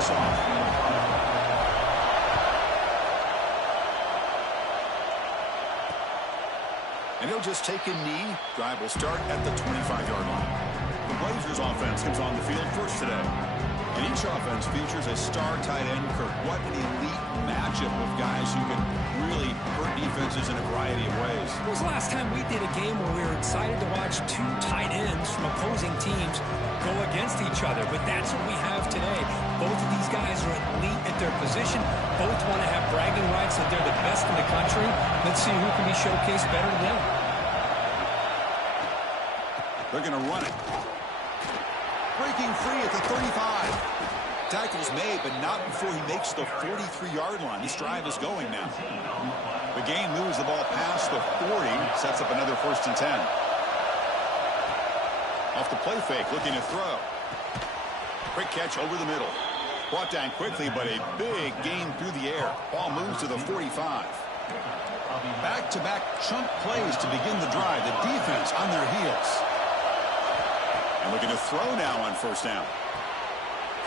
us off. And he'll just take a knee. Drive will start at the 25-yard line. The Blazers offense comes on the field first today. And each offense features a star tight end, Kirk. What an elite matchup of guys who can really hurt defenses in a variety of ways. When was the last time we did a game where we were excited to watch two tight ends from opposing teams go against each other? But that's what we have today. Both of these guys are elite at their position. Both want to have bragging rights that they're the best in the country. Let's see who can be showcased better than them. They're going to run it. Breaking free at the 35. Tackle's made, but not before he makes the 43-yard line. This drive is going now. The game moves the ball past the 40, sets up another 1st and 10. Off the play fake, looking to throw. Quick catch over the middle. Brought down quickly, but a big gain through the air. Ball moves to the 45. Back-to-back chunk plays to begin the drive. The defense on their heels. And looking to throw now on 1st down.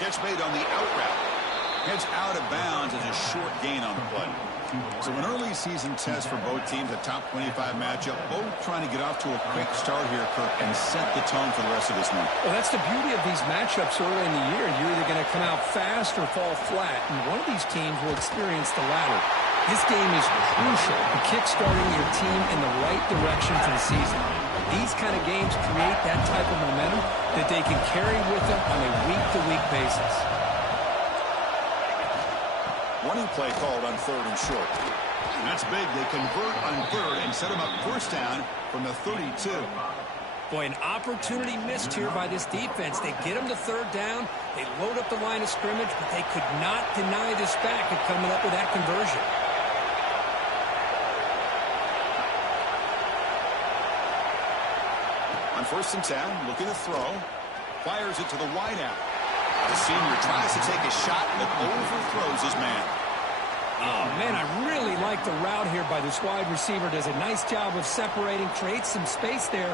Catch made on the out route. Heads out of bounds as a short gain on the play. So an early season test for both teams, a top 25 matchup. Both trying to get off to a quick start here, Kirk, and set the tone for the rest of this month. Well, that's the beauty of these matchups early in the year. You're either going to come out fast or fall flat, and one of these teams will experience the latter. This game is crucial for kick-starting your team in the right direction for the season. These kind of games create that type of momentum that they can carry with them on a week-to-week basis. Running play called on 3rd and short. And that's big. They convert on 3rd and set them up 1st down from the 32. Boy, an opportunity missed here by this defense. They get them to 3rd down. They load up the line of scrimmage, but they could not deny this back of coming up with that conversion. On 1st and 10, looking to throw. Fires it to the wideout. The senior tries to take a shot, but overthrows his man. Oh, man, I really like the route here by this wide receiver. Does a nice job of separating, creates some space there.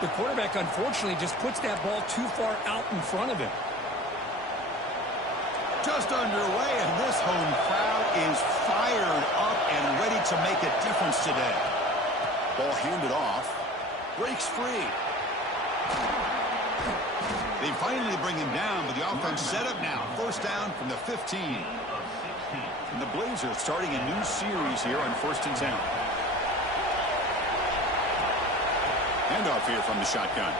The quarterback, unfortunately, just puts that ball too far out in front of him. Just underway, and this home crowd is fired up and ready to make a difference today. Ball handed off. Breaks free. They finally bring him down, but the offense set up now. 1st down from the 15. And the Blazers starting a new series here on 1st and 10. Handoff here from the shotgun.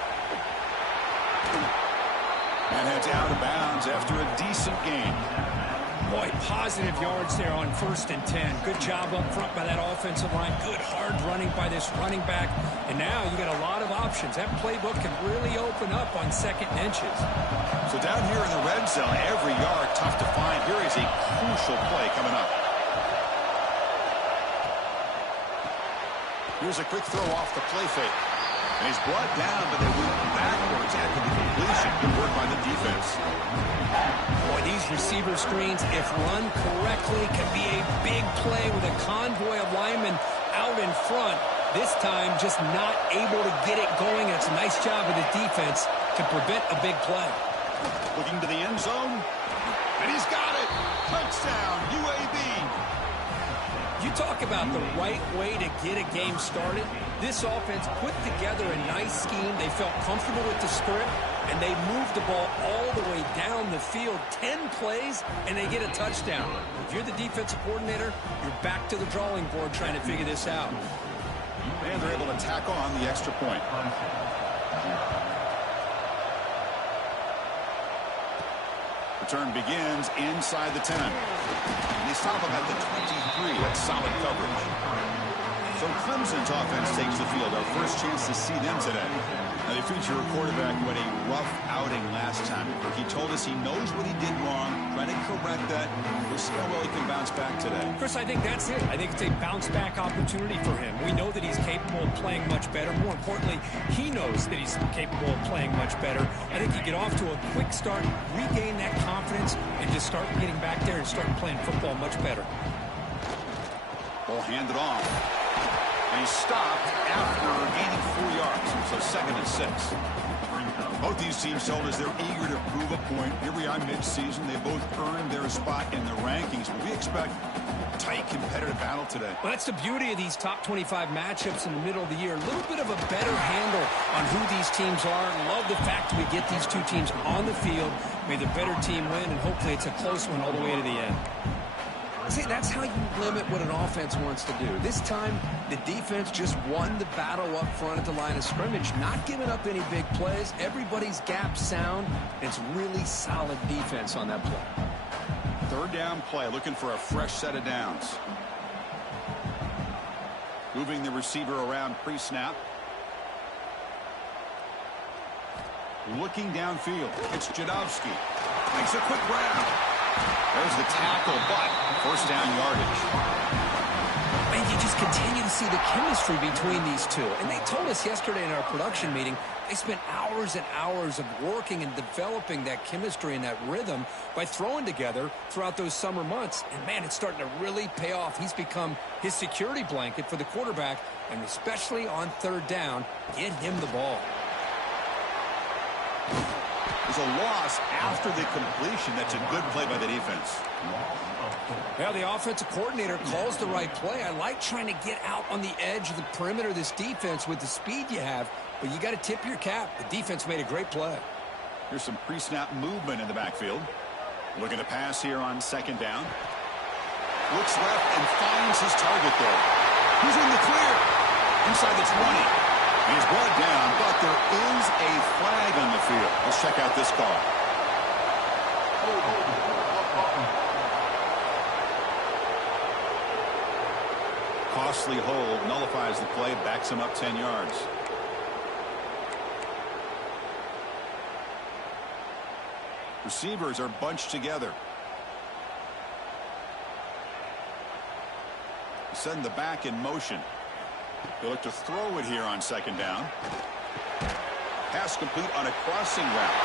And heads out of bounds after a decent gain. Boy, positive yards there on 1st and 10. Good job up front by that offensive line. Good hard running by this running back. And now you got a lot of options. That playbook can really open up on 2nd and inches. So down here in the red zone, every yard tough to find. Here is a crucial play coming up. Here's a quick throw off the play fake. And he's brought down, but they went backwards after the completion. Good work by the defense. Boy, these receiver screens, if run correctly, can be a big play with a convoy of linemen out in front. This time, just not able to get it going. It's a nice job of the defense to prevent a big play. Looking to the end zone. And he's got it. Touchdown, UAB. You talk about the right way to get a game started. This offense put together a nice scheme. They felt comfortable with the script, and they moved the ball all the way down the field. 10 plays, and they get a touchdown. If you're the defensive coordinator, you're back to the drawing board trying to figure this out. And they're able to tack on the extra point. Return begins inside the 10. And they stop him at the 23. That's solid coverage. So Clemson's offense takes the field. Our first chance to see them today. Now they feature a quarterback who had a rough outing last time. He told us he knows what he did wrong, trying to correct that. We'll see how well he can bounce back today. Chris, I think that's it. I think it's a bounce-back opportunity for him. We know that he's capable of playing much better. More importantly, he knows that he's capable of playing much better. I think he get off to a quick start, regain that confidence, and just start getting back there and start playing football much better. Ball handed off. And he stopped after gaining 4 yards. So 2nd and 6. Both these teams told us they're eager to prove a point. Here we are mid-season. They both earned their spot in the rankings, but we expect a tight competitive battle today. Well, that's the beauty of these top 25 matchups in the middle of the year. A little bit of a better handle on who these teams are. Love the fact that we get these two teams on the field. May the better team win, and hopefully it's a close one all the way to the end. See, that's how you limit what an offense wants to do. This time, the defense just won the battle up front at the line of scrimmage, not giving up any big plays. Everybody's gap sound, and it's really solid defense on that play. Third down play, looking for a fresh set of downs. Moving the receiver around pre-snap. Looking downfield. It's Jadowski. Makes a quick grab. There's the tackle, but first down yardage. And you just continue to see the chemistry between these two. And they told us yesterday in our production meeting, they spent hours and hours of working and developing that chemistry and that rhythm by throwing together throughout those summer months. And, man, it's starting to really pay off. He's become his security blanket for the quarterback, and especially on third down, get him the ball. There's a loss after the completion. That's a good play by the defense. Well, the offensive coordinator calls the right play. I like trying to get out on the edge of the perimeter of this defense with the speed you have, but you got to tip your cap. The defense made a great play. Here's some pre-snap movement in the backfield. Looking to pass here on second down. Looks left and finds his target there. He's in the clear. Inside the 20. He's brought down, but there is a flag on the field. Let's check out this call. Costly hold, nullifies the play, backs him up 10 yards. Receivers are bunched together. Send the back in motion. They look to throw it here on second down. Pass complete on a crossing route.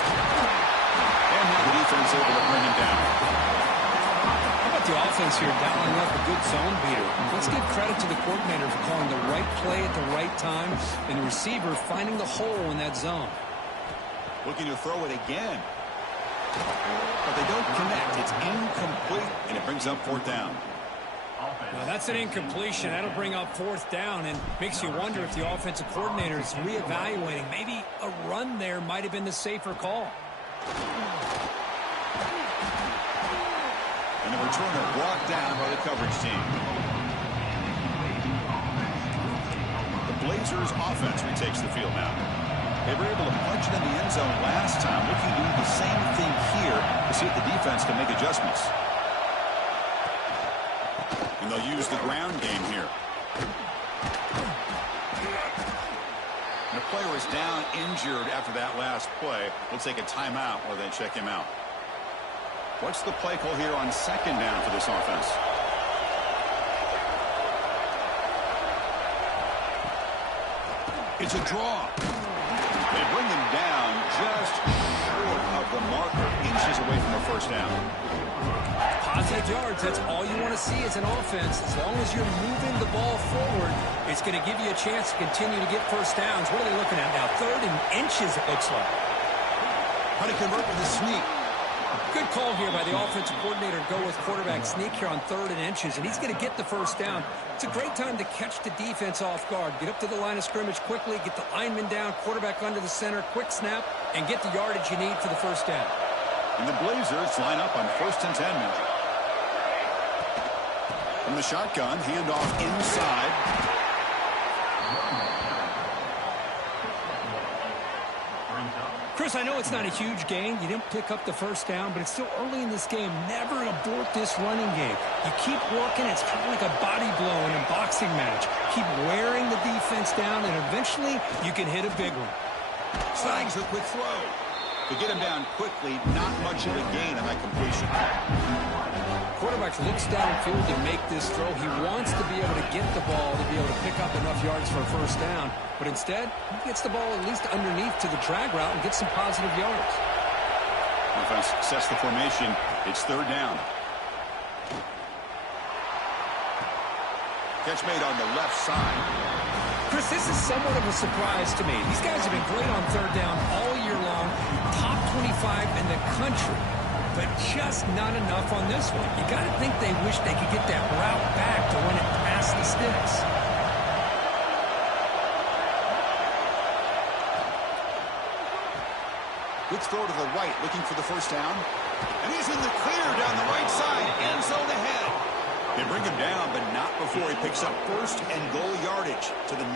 And now the defense able to bring him down. How about the offense here dialing up a good zone beater? Let's give credit to the coordinator for calling the right play at the right time and the receiver finding the hole in that zone. Looking to throw it again. But they don't connect. It's incomplete, and it brings up fourth down. Well, that's an incompletion. That'll bring up fourth down and makes you wonder if the offensive coordinator is reevaluating. Maybe a run there might have been the safer call. And the returner brought down by the coverage team. The Blazers offense retakes the field now. They were able to punch it in the end zone last time. Looking to do the same thing here to see if the defense can make adjustments. And they'll use the ground game here. And the player is down injured after that last play. We'll take a timeout or then check him out. What's the play call here on second down for this offense? It's a draw. They bring him down just short of the marker, inches away from a first down. Positive yards, that's all you want to see as an offense. As long as you're moving the ball forward, it's going to give you a chance to continue to get first downs. What are they looking at now? Third and inches, it looks like. How to convert with a sneak. Good call here by the offensive coordinator to go with quarterback sneak here on third and inches, and he's going to get the first down. It's a great time to catch the defense off guard. Get up to the line of scrimmage quickly, get the lineman down, quarterback under the center, quick snap, and get the yardage you need for the first down. And the Blazers line up on first and 10 now. From the shotgun, handoff inside. Chris, I know it's not a huge gain. You didn't pick up the first down, but it's still early in this game. Never abort this running game. You keep working. It's kind of like a body blow in a boxing match. Keep wearing the defense down, and eventually you can hit a big one. Slangs a quick throw. To get him down quickly, not much of a gain on that completion. Quarterback looks downfield to make this throw. He wants to be able to get the ball to be able to pick up enough yards for a first down. But instead, he gets the ball at least underneath to the drag route and gets some positive yards. Offense sets the formation. It's third down. Catch made on the left side. Chris, this is somewhat of a surprise to me. These guys have been great on third down all year long, top 25 in the country, but just not enough on this one. You got to think they wish they could get that route back to run it past the sticks. Good throw to the right, looking for the first down. And he's in the clear down the right side, end zone ahead. They bring him down, but not before he picks up first and goal yardage to the 9.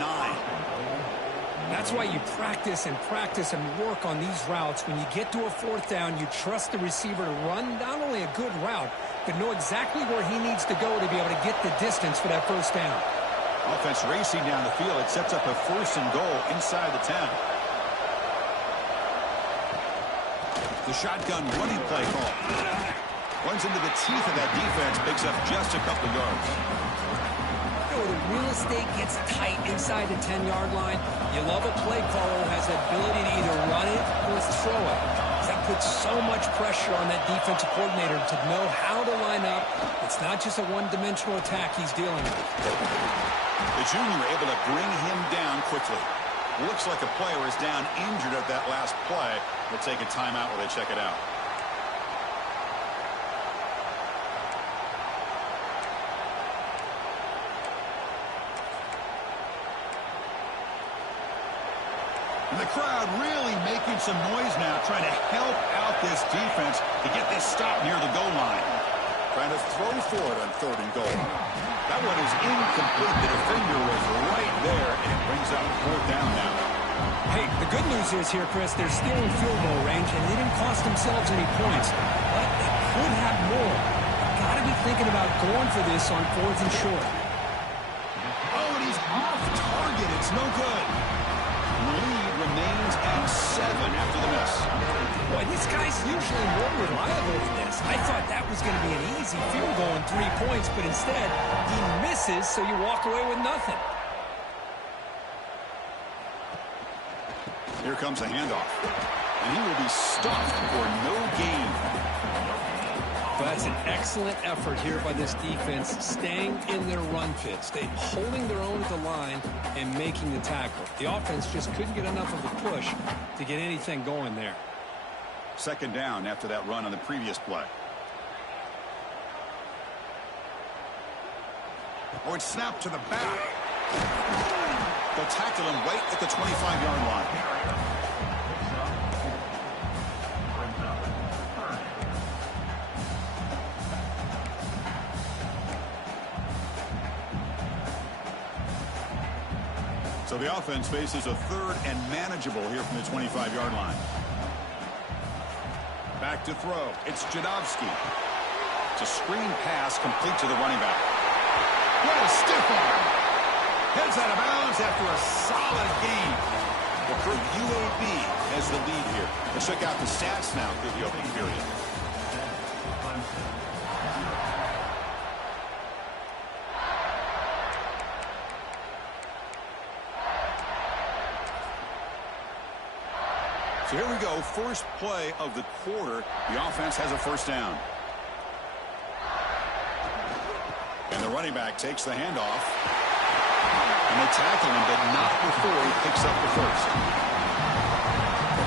That's why you practice and work on these routes. When you get to a fourth down, you trust the receiver to run not only a good route, but know exactly where he needs to go to be able to get the distance for that first down. Offense racing down the field. It sets up a first and goal inside the 10. The shotgun running play call. Runs into the teeth of that defense, picks up just a couple yards. You know, the real estate gets tight inside the 10-yard line. You love a play caller who has the ability to either run it or throw it. That puts so much pressure on that defensive coordinator to know how to line up. It's not just a one-dimensional attack he's dealing with. The junior able to bring him down quickly. Looks like a player is down injured at that last play. They'll take a timeout while they check it out. And the crowd really making some noise now, trying to help out this defense to get this stop near the goal line. Trying to throw for it on third and goal. That one is incomplete. The defender was right there, and it brings up fourth down now. Hey, the good news is here, Chris, they're still in field goal range, and they didn't cost themselves any points. But they could have more. You've got to be thinking about going for this on fourth and short. Oh, and he's off target. It's no good. Lead remains at 7 after the miss. Boy, this guy's usually more reliable than this. I thought that was going to be an easy field goal and 3 points, but instead, he misses, so you walk away with nothing. Here comes a handoff. And he will be stuffed for no gain. But that's an excellent effort here by this defense, staying in their run fit, holding their own at the line and making the tackle. The offense just couldn't get enough of a push to get anything going there. Second down after that run on the previous play. Oh, it's snapped to the back. They'll tackle him right at the 25-yard line. So the offense faces a third and manageable here from the 25-yard line. Back to throw. It's Jadovsky. It's a screen pass complete to the running back. What a stiff arm. Heads out of bounds after a solid game. The group UAB has the lead here. Let's check out the stats now through the opening period. So here we go, first play of the quarter. The offense has a first down. And the running back takes the handoff. And they tackle him, but not before he picks up the first.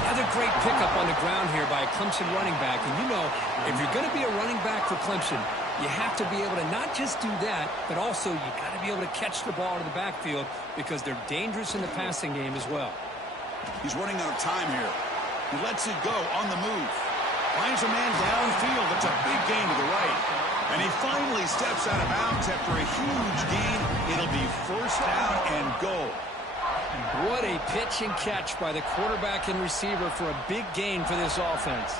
Another great pickup on the ground here by a Clemson running back. And you know, if you're going to be a running back for Clemson, you have to be able to not just do that, but also you got to be able to catch the ball to the backfield because they're dangerous in the passing game as well. He's running out of time here. He lets it go on the move. Finds a man downfield. That's a big gain to the right. And he finally steps out of bounds after a huge gain. It'll be first down and goal. What a pitch and catch by the quarterback and receiver for a big gain for this offense.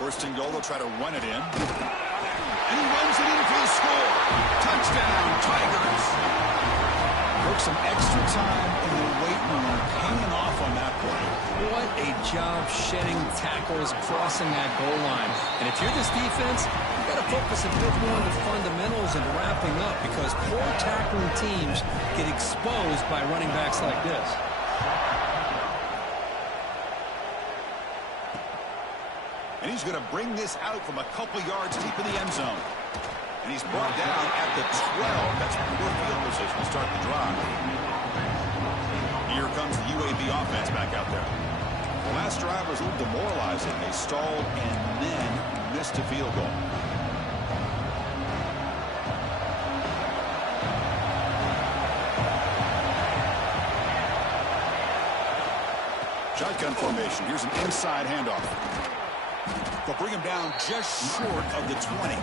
First and goal, they'll try to run it in. And he runs it in for the score. Touchdown, Tigers. Took some extra time in the weight room, hanging off on that play. What a job shedding tackles crossing that goal line. And if you're this defense, you've got to focus a bit more on the fundamentals and wrapping up because poor tackling teams get exposed by running backs like this. And he's going to bring this out from a couple yards deep in the end zone. And he's brought down at the 12. That's poor field position to start the drive. Here comes the UAB offense back out there. The last drive was a little demoralizing. They stalled and then missed a field goal. Shotgun formation. Here's an inside handoff. They'll bring him down just short of the 20.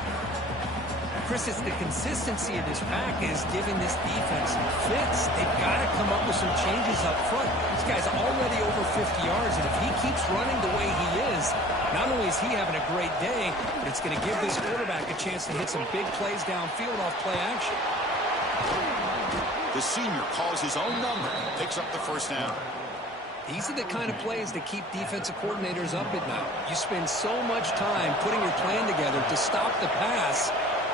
Chris, it's the consistency of this pack is giving this defense some fits. They've got to come up with some changes up front. This guy's already over 50 yards, and if he keeps running the way he is, not only is he having a great day, but it's going to give this quarterback a chance to hit some big plays downfield off play action. The senior calls his own number, picks up the first down. These are the kind of plays that keep defensive coordinators up at night. You spend so much time putting your plan together to stop the pass,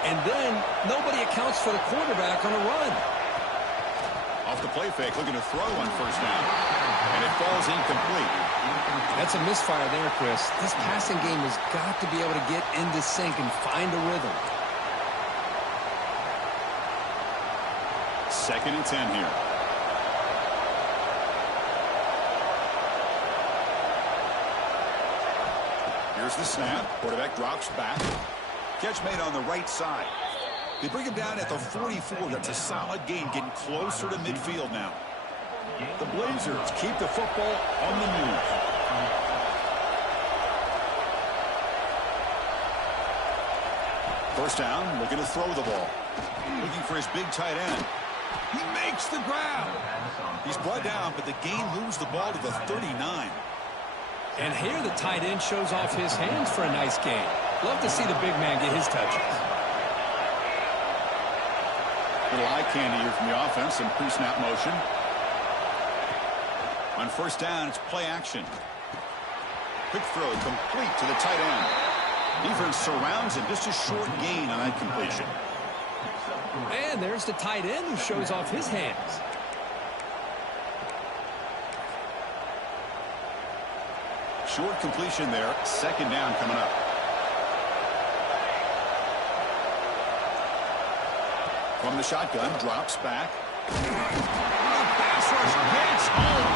and then nobody accounts for the quarterback on a run. Off the play fake, looking to throw on first down. And it falls incomplete. That's a misfire there, Chris. This passing game has got to be able to get into sync and find a rhythm. 2nd and 10 here. Here's the snap. Quarterback drops back. Catch made on the right side. They bring him down at the 44. That's a solid gain, getting closer to midfield now. The Blazers keep the football on the move. First down, looking to throw the ball. Looking for his big tight end. He makes the grab. He's brought down, but the gain moves the ball to the 39. And here the tight end shows off his hands for a nice gain. Love to see the big man get his touches. Little eye candy here from the offense, some pre-snap motion. On first down, it's play action. Quick throw complete to the tight end. Defense surrounds him, just a short gain on that completion. And there's the tight end who shows off his hands. Short completion there. 2nd down coming up. From the shotgun, drops back. Pass rush gets home.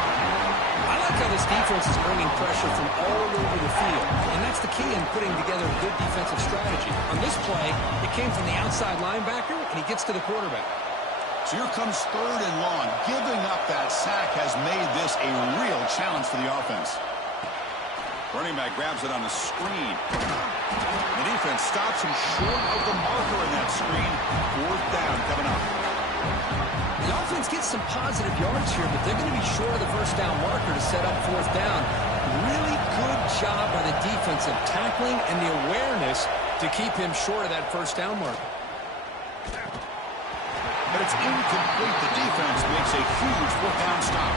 I like how this defense is bringing pressure from all over the field. And that's the key in putting together a good defensive strategy. On this play, it came from the outside linebacker, and he gets to the quarterback. So here comes 3rd and long. Giving up that sack has made this a real challenge for the offense. Running back grabs it on the screen. The defense stops him short of the marker in that screen. 4th down coming up. The offense gets some positive yards here, but they're going to be short of the first down marker to set up 4th down. Really good job by the defense of tackling and the awareness to keep him short of that first down marker. But it's incomplete. The defense makes a huge 4th down stop.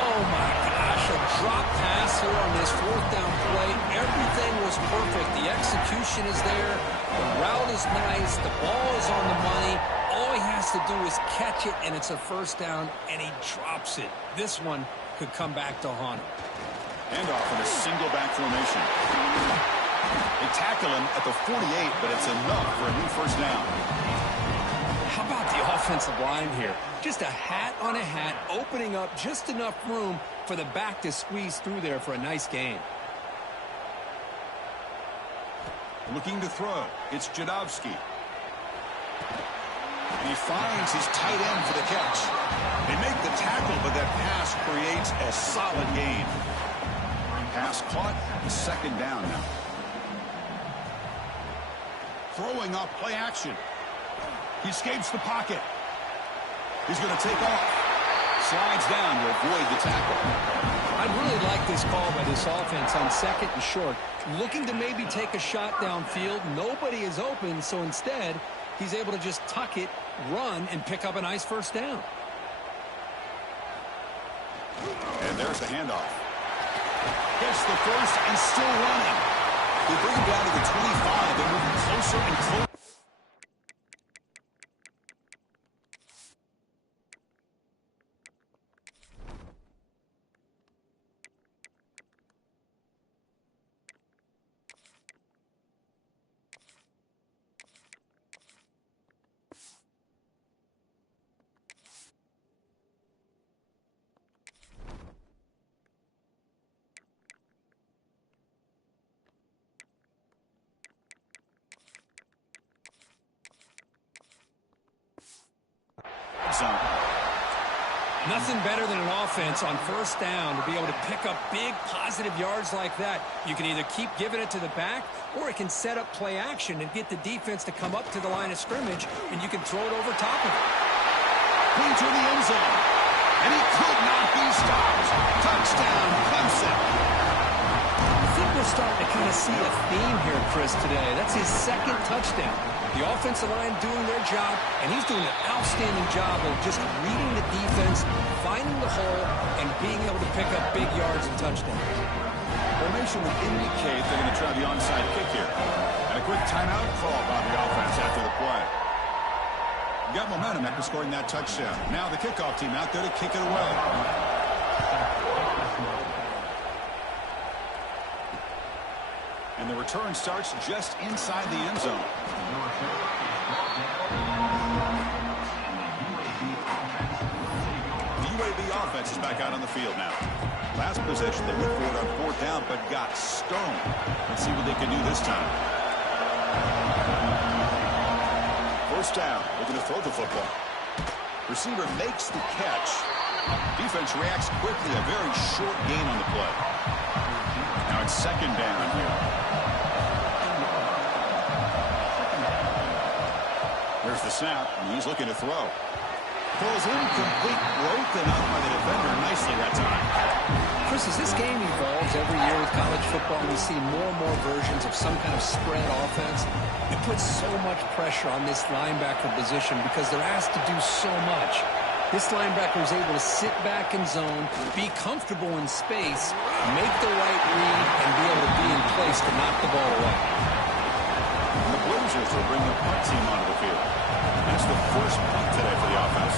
Oh, my gosh, a drop pass here on this 4th down play. Everything was perfect. The execution is there. The route is nice. The ball is on the money. All he has to do is catch it, and it's a first down, and he drops it. This one could come back to haunt him. Handoff in a single back formation. They tackle him at the 48, but it's enough for a new first down. How about the offensive line here? Just a hat on a hat, opening up just enough room for the back to squeeze through there for a nice gain. Looking to throw. It's Jadovsky. And he finds his tight end for the catch. They make the tackle, but that pass creates a solid gain. Pass caught, 2nd down now. Throwing up play action. He escapes the pocket. He's going to take off. Slides down to avoid the tackle. I really like this call by this offense on 2nd and short. Looking to maybe take a shot downfield. Nobody is open, so instead, he's able to just tuck it, run, and pick up a nice first down. And there's the handoff. Gets the first and still running. They bring him down to the 25. They move him closer and closer. Nothing better than an offense on first down to be able to pick up big positive yards like that. You can either keep giving it to the back, or it can set up play action and get the defense to come up to the line of scrimmage, and you can throw it over top of it. Clean to the end zone. And he could not be stopped. Touchdown, Clemson. I think we're starting to kind of see a theme here, Chris, today. That's his second touchdown. The offensive line doing their job, and he's doing an outstanding job of just reading the defense, finding the hole, and being able to pick up big yards and touchdowns. Formation would indicate they're going to try the onside kick here. And a quick timeout call by the offense after the play. Got momentum after scoring that touchdown. Now the kickoff team out there to kick it away. And the return starts just inside the end zone. The UAB offense is back out on the field now. Last possession, they went for it on fourth down, but got stoned. Let's see what they can do this time. First down, looking to throw the football. Receiver makes the catch. Defense reacts quickly, a very short gain on the play. Now it's second down here. Here's the snap, and he's looking to throw. Throws incomplete, broken up by the defender nicely that time. Chris, as this game evolves every year with college football, we see more and more versions of some kind of spread offense. It puts so much pressure on this linebacker position because they're asked to do so much. This linebacker is able to sit back in zone, be comfortable in space, make the right read, and be able to be in place to knock the ball away. And the Blazers will bring the punt team onto the field. That's the first punt today for the offense.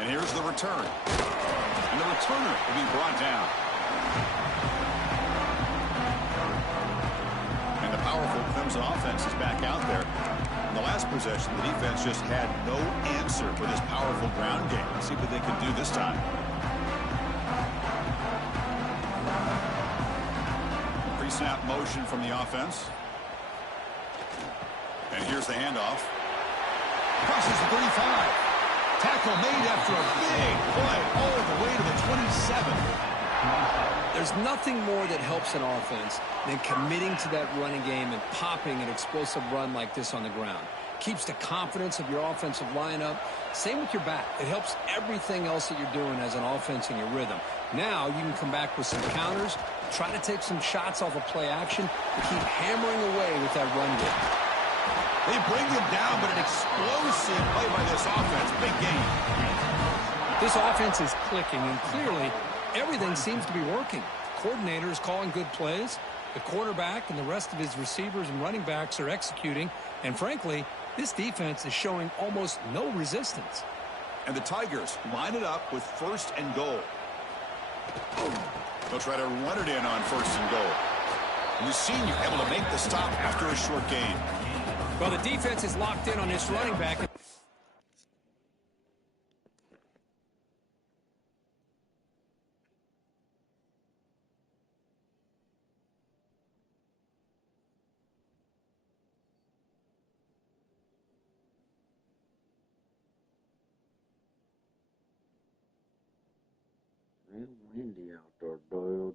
And here's the return. And the returner will be brought down. And the powerful Clemson offense is back out there. In the last possession, the defense just had no answer for this powerful ground game. Let's see what they can do this time. Pre-snap motion from the offense. And here's the handoff. Crosses the 35. Tackle made after a big play all the way to the 27. There's nothing more that helps an offense than committing to that running game and popping an explosive run like this on the ground. Keeps the confidence of your offensive lineup. Same with your back. It helps everything else that you're doing as an offense in your rhythm. Now you can come back with some counters, try to take some shots off of play action, and keep hammering away with that run game. They bring him down, but an explosive play by this offense. Big game. This offense is clicking, and clearly everything seems to be working. The coordinator is calling good plays. The quarterback and the rest of his receivers and running backs are executing. And frankly, this defense is showing almost no resistance. And the Tigers line it up with first and goal. They'll try to run it in on first and goal. And the senior able to make the stop after a short gain. Well, the defense is locked in on this running back. Real windy out there, dude.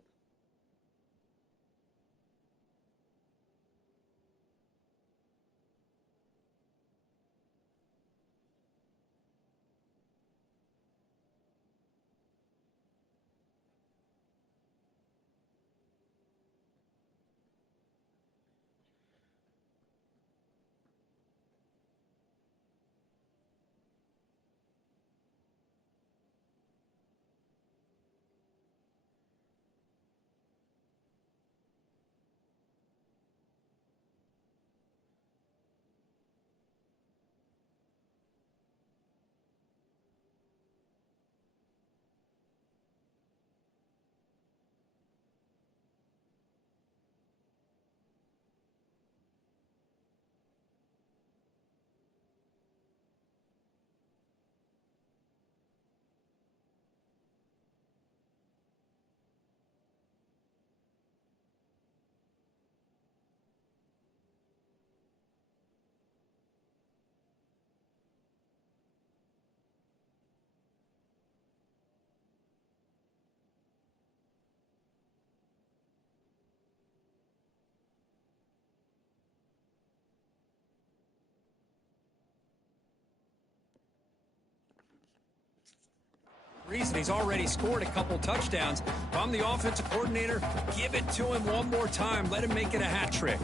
Reason he's already scored a couple touchdowns. If I'm the offensive coordinator, give it to him one more time. Let him make it a hat trick.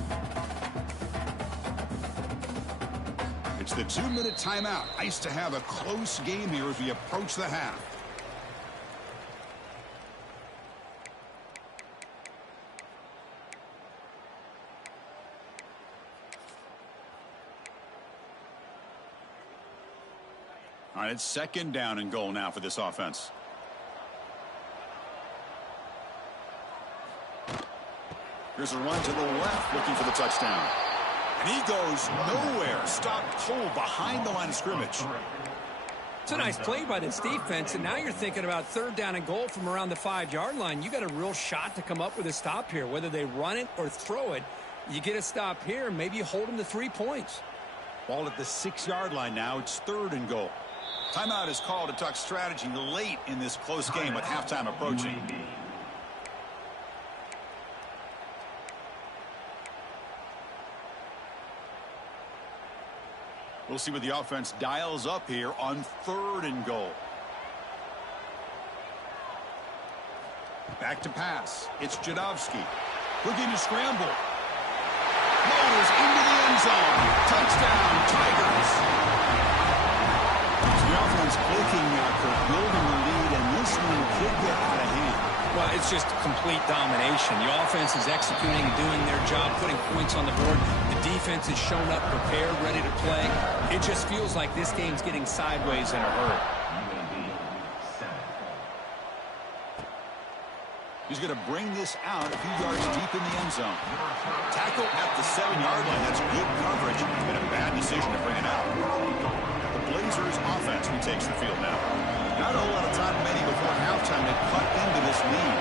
It's the 2-minute timeout. Nice to have a close game here as we approach the half. All right, it's 2nd down and goal now for this offense. Here's a run to the left, looking for the touchdown. And he goes nowhere. Stopped cold behind the line of scrimmage. It's a nice play by this defense, and now you're thinking about 3rd down and goal from around the 5-yard line. You got a real shot to come up with a stop here. Whether they run it or throw it, you get a stop here, and maybe you hold them to 3 points. Ball at the 6-yard line now. It's 3rd and goal. Timeout is called to talk strategy late in this close game with halftime approaching. We'll see what the offense dials up here on 3rd and goal. Back to pass. It's Jadovsky. Looking to scramble. Blows into the end zone. Touchdown, Tigers. So the offense clicking after building the lead, and this one could get out of hand. Well, it's just complete domination. The offense is executing and doing their job, putting points on the board. The defense is shown up, prepared, ready to play. It just feels like this game's getting sideways in a hurry. He's going to bring this out a few yards deep in the end zone. Tackle at the 7-yard line. That's good coverage. Been a bad decision to bring it out. The Blazers offense who takes the field now. Not a whole lot of time remaining before halftime to cut into this lead.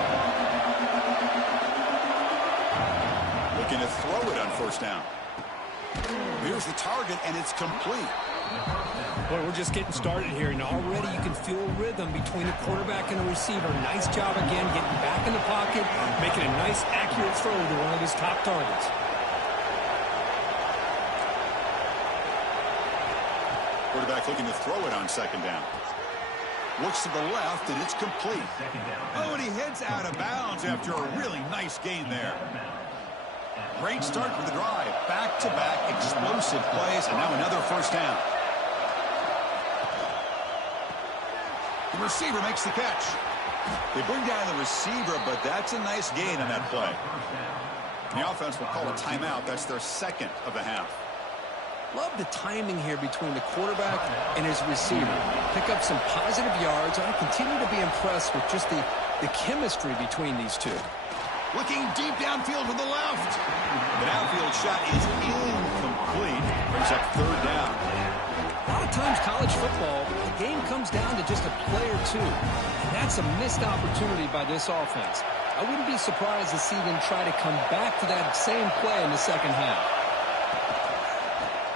Looking to throw it on 1st down. Here's the target, and it's complete. Boy, we're just getting started here, and already you can feel rhythm between the quarterback and the receiver. Nice job again, getting back in the pocket, making a nice, accurate throw to one of his top targets. Quarterback looking to throw it on 2nd down. Looks to the left, and it's complete. Oh, and he heads out of bounds after a really nice gain there. Great start for the drive. Back-to-back explosive plays, and now another 1st down. The receiver makes the catch. They bring down the receiver, but that's a nice gain on that play. The offense will call a timeout. That's their 2nd of the half. Love the timing here between the quarterback and his receiver. Pick up some positive yards. I continue to be impressed with just the chemistry between these two. Looking deep downfield with the left. The downfield shot is incomplete. Brings up 3rd down. A lot of times college football, the game comes down to just a play or two. And that's a missed opportunity by this offense. I wouldn't be surprised to see them try to come back to that same play in the 2nd half.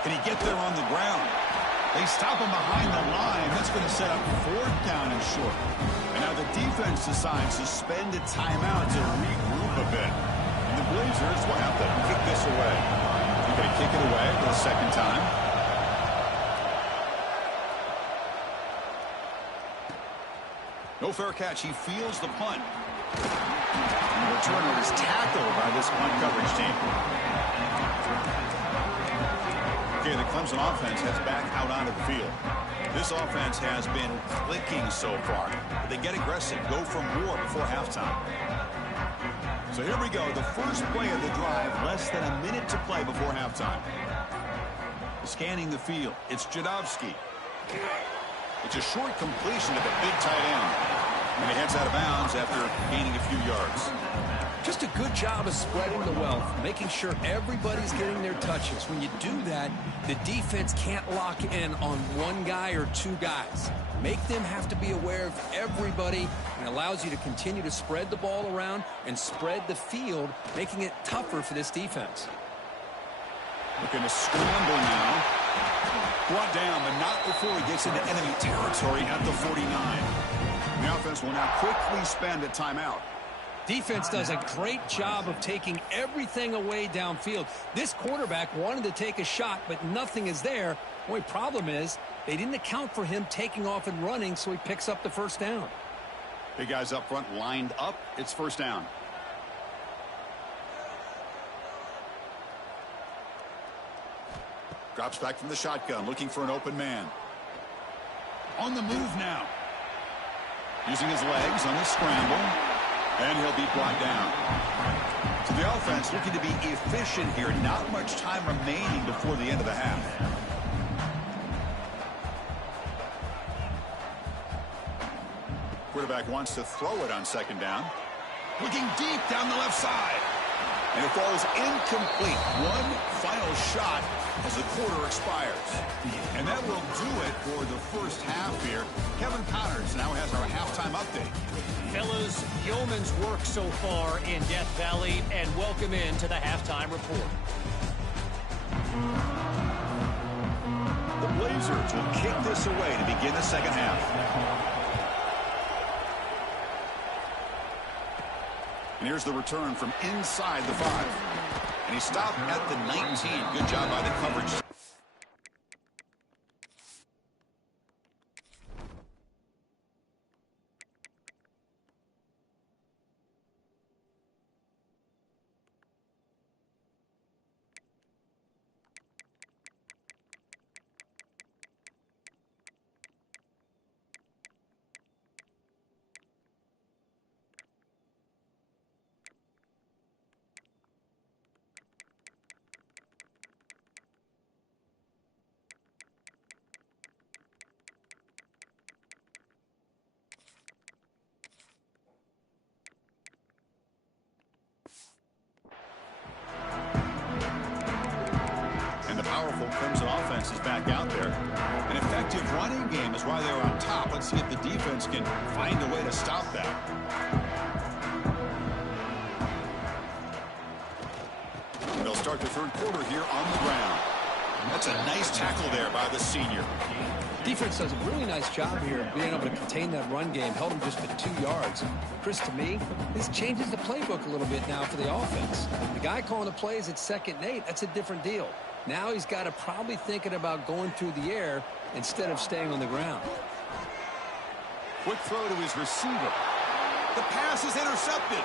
Can he get there on the ground? They stop him behind the line. That's going to set up 4th down and short. And now the defense decides to spend a timeout to regroup a bit. And the Blazers will have to kick this away. They're going to kick it away for the 2nd time. No fair catch. He feels the punt. The returner is tackled by this punt coverage team. Okay, the Clemson offense heads back out onto the field. This offense has been clicking so far. They get aggressive, go for more before halftime. So here we go, the first play of the drive, less than a minute to play before halftime. Scanning the field, it's Jadovsky. It's a short completion to the big tight end. And he heads out of bounds after gaining a few yards. Just a good job of spreading the wealth, making sure everybody's getting their touches. When you do that, the defense can't lock in on one guy or 2 guys. Make them have to be aware of everybody, and allows you to continue to spread the ball around and spread the field, making it tougher for this defense. Looking to scramble now. Brought down, but not before he gets into enemy territory at the 49. The offense will now quickly spend a timeout. Defense does a great job of taking everything away downfield. This quarterback wanted to take a shot, but nothing is there. The only problem is They didn't account for him taking off and running, so he picks up the first down. Big guys up front lined up. It's first down. Drops back from the shotgun, looking for an open man. On the move now. Using his legs on the scramble. And he'll be brought down. So the offense looking to be efficient here. Not much time remaining before the end of the half. Quarterback wants to throw it on second down. Looking deep down the left side. And it falls incomplete. One final shot as the quarter expires. And that will do it for the first half here. Kevin Connors now has our halftime update. Fellas, yeoman's work so far in Death Valley, and welcome into the halftime report. The Blazers will kick this away to begin the second half. And here's the return from inside the 5. And he stopped at the 19. Good job by the coverage. Powerful Clemson offense is back out there. An effective running game is why they're on top. Let's see if the defense can find a way to stop that. And they'll start the third quarter here on the ground. That's a nice tackle there by the senior. Defense does a really nice job here of being able to contain that run game. Held him just at 2 yards. Chris, to me, this changes the playbook a little bit now for the offense. The guy calling the plays at 2nd and 8, that's a different deal. Now he's got to probably thinking about going through the air instead of staying on the ground. Quick throw to his receiver. The pass is intercepted.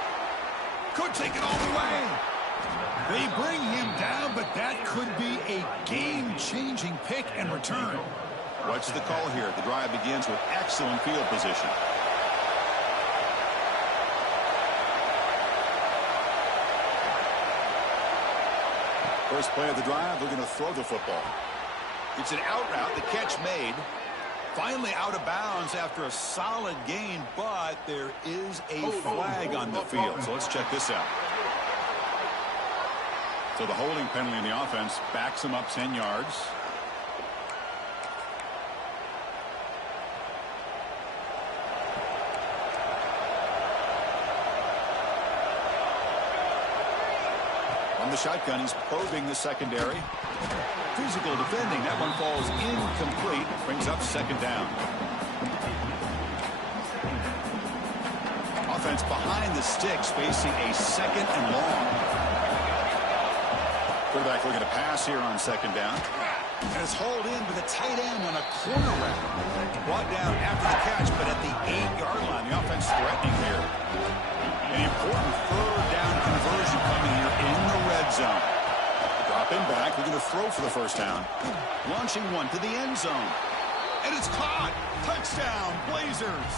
Could take it all the way. They bring him down, but that could be a game-changing pick and return. What's the call here? The drive begins with excellent field position. First play of the drive, they're going to throw the football. It's an out route, the catch made. Finally out of bounds after a solid gain, but there is a flag on the field. So let's check this out. So the holding penalty in the offense backs him up 10 yards. On the shotgun, he's probing the secondary. Physical defending. That one falls incomplete. Brings up second down. Offense behind the sticks facing a second and long. Quarterback looking to pass here on second down. And it's hauled in with a tight end on a corner route. Brought down after the catch, but at the 8-yard line. The offense threatening here. An important third down conversion coming here in the red zone. Dropping back, we're going to throw for the first down. Launching one to the end zone. And it's caught. Touchdown, Blazers.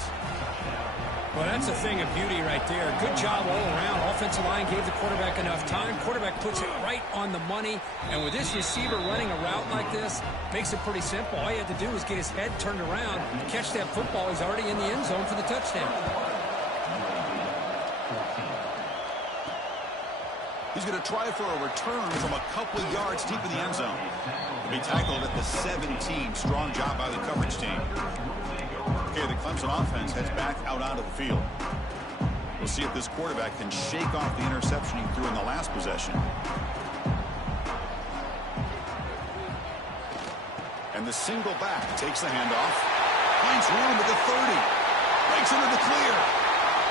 Well, that's a thing of beauty right there. Good job all around. Offensive line gave the quarterback enough time. Quarterback puts it right on the money. And with this receiver running a route like this, makes it pretty simple. All you have to do is get his head turned around, catch that football. He's already in the end zone for the touchdown. He's going to try for a return from a couple of yards deep in the end zone. He'll be tackled at the 17. Strong job by the coverage team. Okay, the Clemson offense heads back out onto the field. We'll see if this quarterback can shake off the interception he threw in the last possession. And the single back takes the handoff. Finds room at the 30. Breaks into the clear.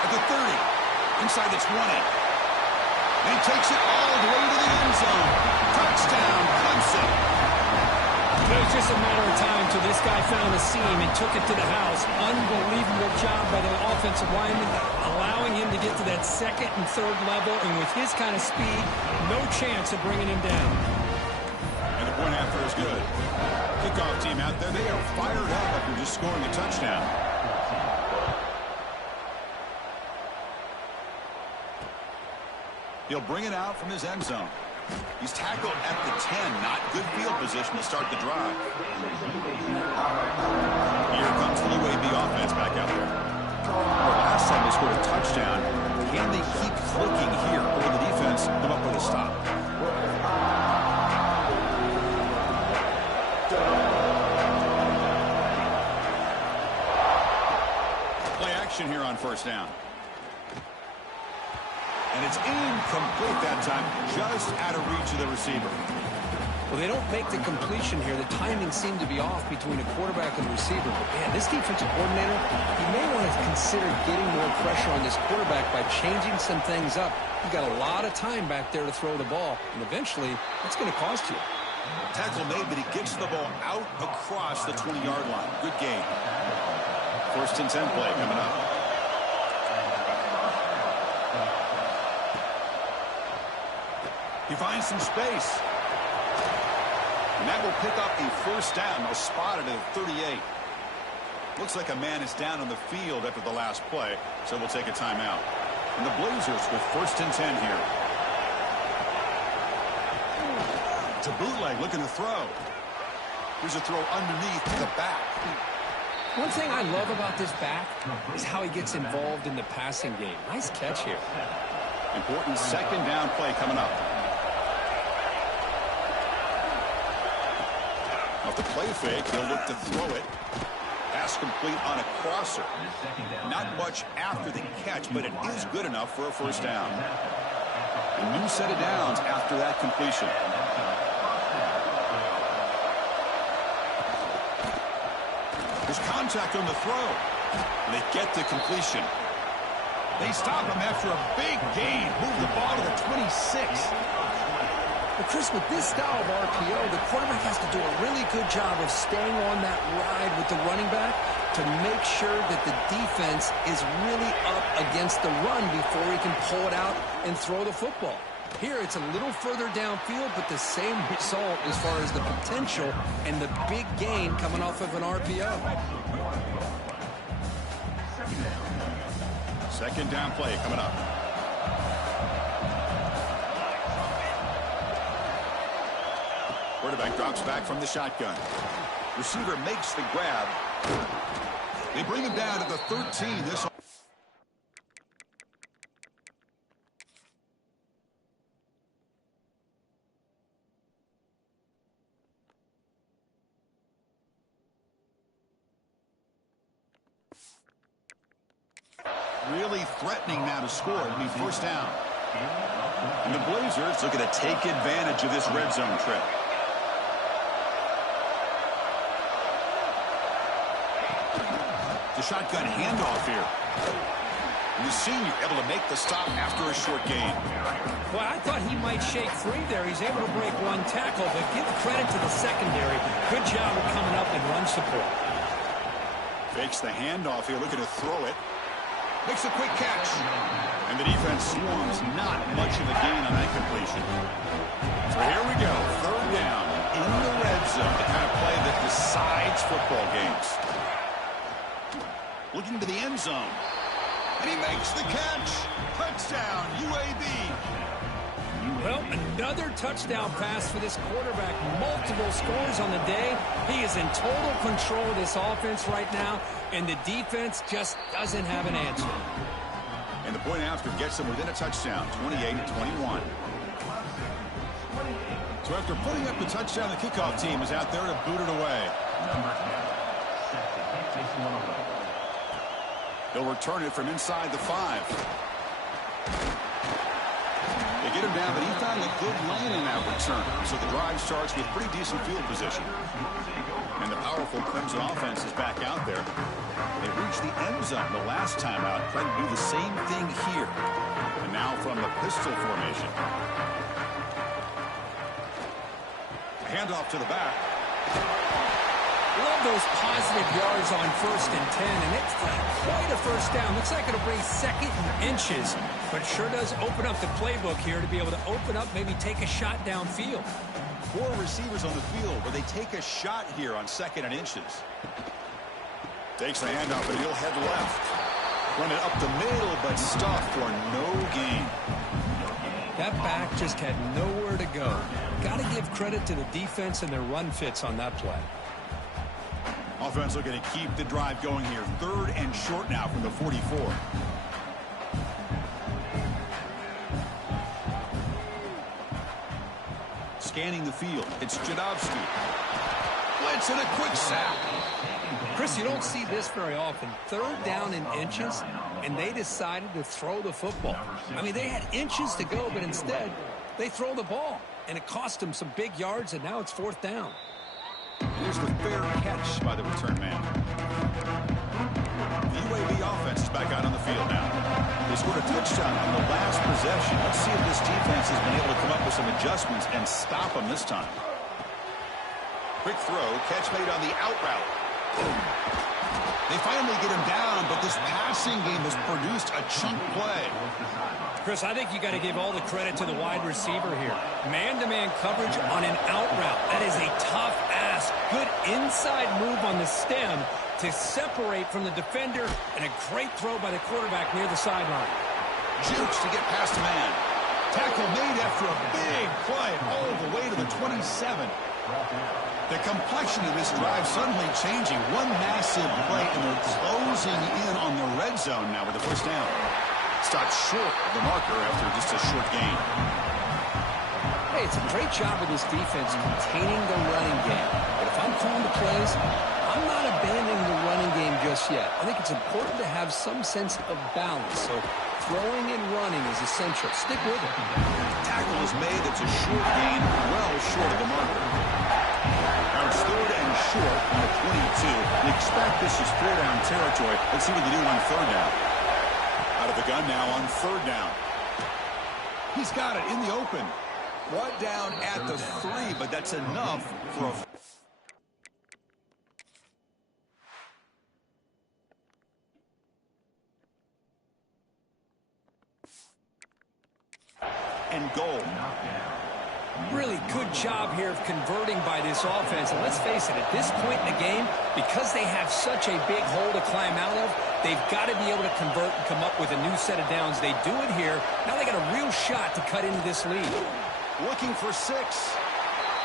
At the 30. Inside the 20. And he takes it all the way to the end zone. Touchdown, Clemson. It was just a matter of time till this guy found a seam and took it to the house. Unbelievable job by the offensive lineman, allowing him to get to that second and third level. And with his kind of speed, no chance of bringing him down. And the point after is good. Kickoff team out there, they are fired up after just scoring a touchdown. He'll bring it out from his end zone. He's tackled at the 10. Not good field position to start the drive. Here comes the UAB offense back out there. Well, last time they scored a touchdown. Can they keep clicking here, or will the defense come up with a stop? Play action here on first down. And it's incomplete that time, just out of reach of the receiver. Well, they don't make the completion here. The timing seemed to be off between a quarterback and receiver. But, man, this defensive coordinator, he may want to consider getting more pressure on this quarterback by changing some things up. You've got a lot of time back there to throw the ball, and eventually it's going to cost you. Tackle made, but he gets the ball out across the 20-yard line. Good game. First and 10 play coming up. He finds some space. And that will pick up a first down. They'll spot it at 38. Looks like a man is down on the field after the last play, so we'll take a timeout. And the Blazers with first and 10 here. To bootleg, looking to throw. Here's a throw underneath to the back. One thing I love about this back is how he gets involved in the passing game. Nice catch here. Important second down play coming up. Off the play fake, he'll look to throw it. Pass complete on a crosser. Not much after the catch, but it is good enough for a first down. A new set of downs after that completion. There's contact on the throw. And they get the completion. They stop him after a big gain. Move the ball to the 26. But Chris, with this style of RPO, the quarterback has to do a really good job of staying on that ride with the running back to make sure that the defense is really up against the run before he can pull it out and throw the football. Here, it's a little further downfield, but the same result as far as the potential and the big gain coming off of an RPO. Second down play coming up. Quarterback drops back from the shotgun. Receiver makes the grab. They bring him down to the 13. This really threatening now to score. It'll be first down. And the Blazers looking to take advantage of this red zone trip. The shotgun handoff here. And the senior able to make the stop after a short gain. Well, I thought he might shake free there. He's able to break one tackle, but give credit to the secondary. Good job of coming up and run support. Fakes the handoff here, looking to throw it. Makes a quick catch. And the defense swarms. Not much of a gain on that completion. So here we go. Third down in the red zone. The kind of play that decides football games. Looking to the end zone. And he makes the catch. Touchdown, UAB. Well, another touchdown pass for this quarterback. Multiple scores on the day. He is in total control of this offense right now, and the defense just doesn't have an answer. And the point after gets them within a touchdown, 28-21. So after putting up the touchdown, the kickoff team is out there to boot it away. They'll return it from inside the 5. They get him down, but he found a good lane in that return. So the drive starts with pretty decent field position. And the powerful Clemson offense is back out there. They reached the end zone the last time out, trying to do the same thing here. And now from the pistol formation. Handoff to the back. Love those positive yards on 1st and 10, and it's quite a first down. Looks like it'll bring 2nd and inches, but sure does open up the playbook here to be able to open up, maybe take a shot downfield. 4 receivers on the field where they take a shot here on 2nd and inches. Takes the handoff, and he'll head left. Run it up the middle, but stuffed for no gain. That back just had nowhere to go. Got to give credit to the defense and their run fits on that play. Offense looking to keep the drive going here. 3rd and short now from the 44. Scanning the field. It's Jadovsky. Blitz and a quick sack. Chris, you don't see this very often. 3rd down in inches, and they decided to throw the football. I mean, they had inches to go, but instead, they throw the ball. And it cost them some big yards, and now it's 4th down. Here's the fair catch by the return man. The UAB offense is back out on the field now. They scored a touchdown on the last possession. Let's see if this defense has been able to come up with some adjustments and stop them this time. Quick throw, catch made on the out route. They finally get him down, but this passing game has produced a chunk play. Chris, I think you got to give all the credit to the wide receiver here. Man-to-man coverage on an out route. That is a tough ask. Good inside move on the stem to separate from the defender, and a great throw by the quarterback near the sideline. Jukes to get past a man. Tackle made after a big play all the way to the 27. The complexion of this drive suddenly changing. One massive play, and they're closing in on the red zone now with the first down. Stopped short of the marker after just a short gain. Hey, it's a great job of this defense containing the running game. But if I'm calling the plays, I'm not abandoning the running game just yet. I think it's important to have some sense of balance. So throwing and running is essential. Stick with it. Tackle is made. That's a short gain, well short of the marker. Now it's 3rd and short from the 22. We expect this is 4-down territory. Let's see what they do on 3rd down. Out of the gun now on 3rd down. He's got it in the open. Brought down at the 3, but that's enough for a... and goal. Really good job here of converting by this offense. And let's face it, at this point in the game, because they have such a big hole to climb out of, they've got to be able to convert and come up with a new set of downs. They do it here. Now they got a real shot to cut into this lead. Looking for 6.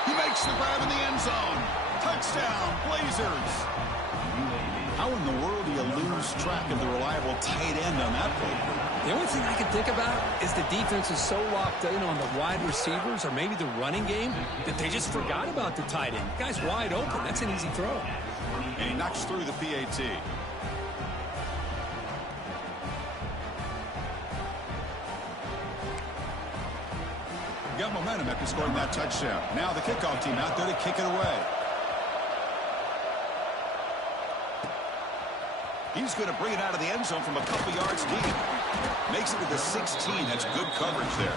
He makes the grab in the end zone. Touchdown, Blazers. How in the world do you lose track of the reliable tight end on that play? The only thing I can think about is the defense is so locked in on the wide receivers or maybe the running game that they just forgot about the tight end. The guy's wide open. That's an easy throw. And he knocks through the PAT. Got momentum after scoring that touchdown. Now the kickoff team out there to kick it away. He's going to bring it out of the end zone from a couple yards deep. Makes it to the 16. That's good coverage there.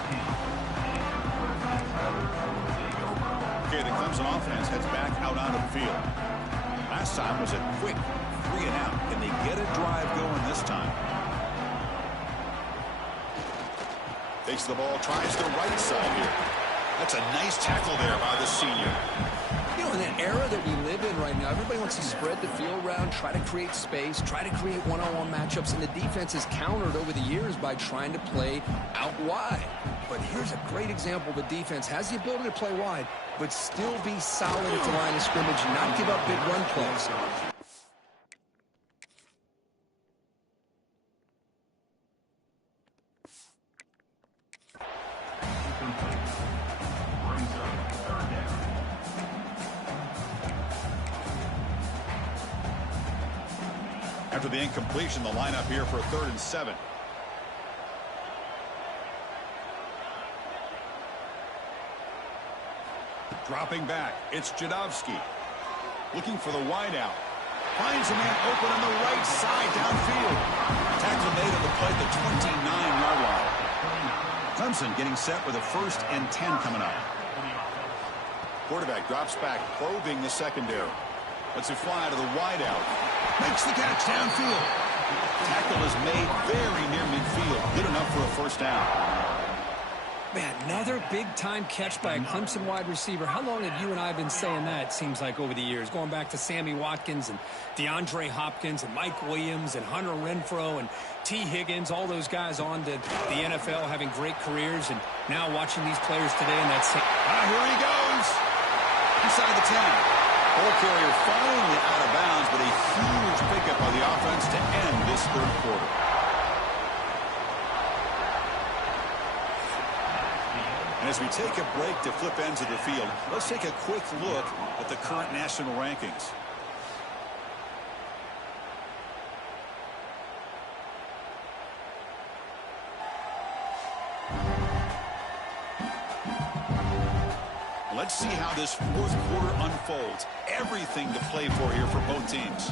Okay, the Clemson offense heads back out onto the field. Last time was a quick 3 and out. Can they get a drive going this time? Takes the ball, tries the right side here. That's a nice tackle there by the senior. You know, in that era that we live in right now, everybody wants to spread the field around, try to create space, try to create one-on-one matchups, and the defense has countered over the years by trying to play out wide. But here's a great example. The defense has the ability to play wide, but still be solid at the line of scrimmage and not give up big run plays. After the incompletion, the lineup here for a 3rd and 7. Dropping back, it's Jadovsky. Looking for the wideout. Finds a man open on the right side downfield. Tackle made on the play at the 29-yard line. Clemson getting set with a 1st and 10 coming up. Quarterback drops back, probing the secondary. Lets it fly to the wideout. Makes the catch downfield. Tackle is made very near midfield. Good enough for a first down. Man, another big-time catch by a Clemson wide receiver. How long have you and I been saying that, it seems like, over the years? Going back to Sammy Watkins and DeAndre Hopkins and Mike Williams and Hunter Renfrow and T. Higgins, all those guys on to the NFL having great careers, and now watching these players today in that same... Here he goes. Inside the 10. Ball carrier finally out of bounds, but a huge pickup by the offense to end this third quarter. And as we take a break to flip ends of the field, let's take a quick look at the current national rankings. Let's see how this fourth quarter unfolds. Everything to play for here for both teams.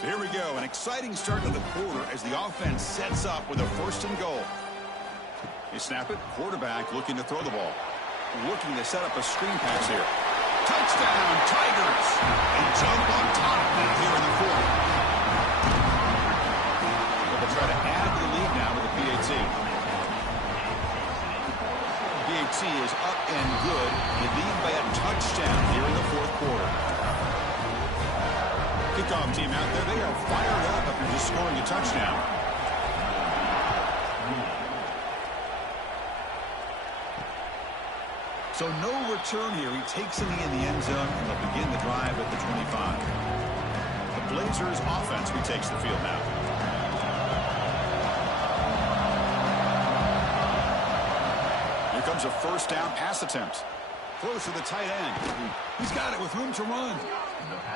So here we go. An exciting start to the quarter as the offense sets up with a 1st and goal. They snap it. Quarterback looking to throw the ball. Looking to set up a screen pass here. Touchdown, Tigers! They jump on top now here in the fourth. They'll try to add to the lead now with the PAT. PAT is up and good. They lead by a touchdown here in the fourth quarter. Kickoff team out there, they are fired up after just scoring a touchdown. So no return here. He takes it in the end zone, and they'll begin the drive at the 25. The Blazers offense retakes the field now. Here comes a first down pass attempt. Close to the tight end. He's got it with room to run.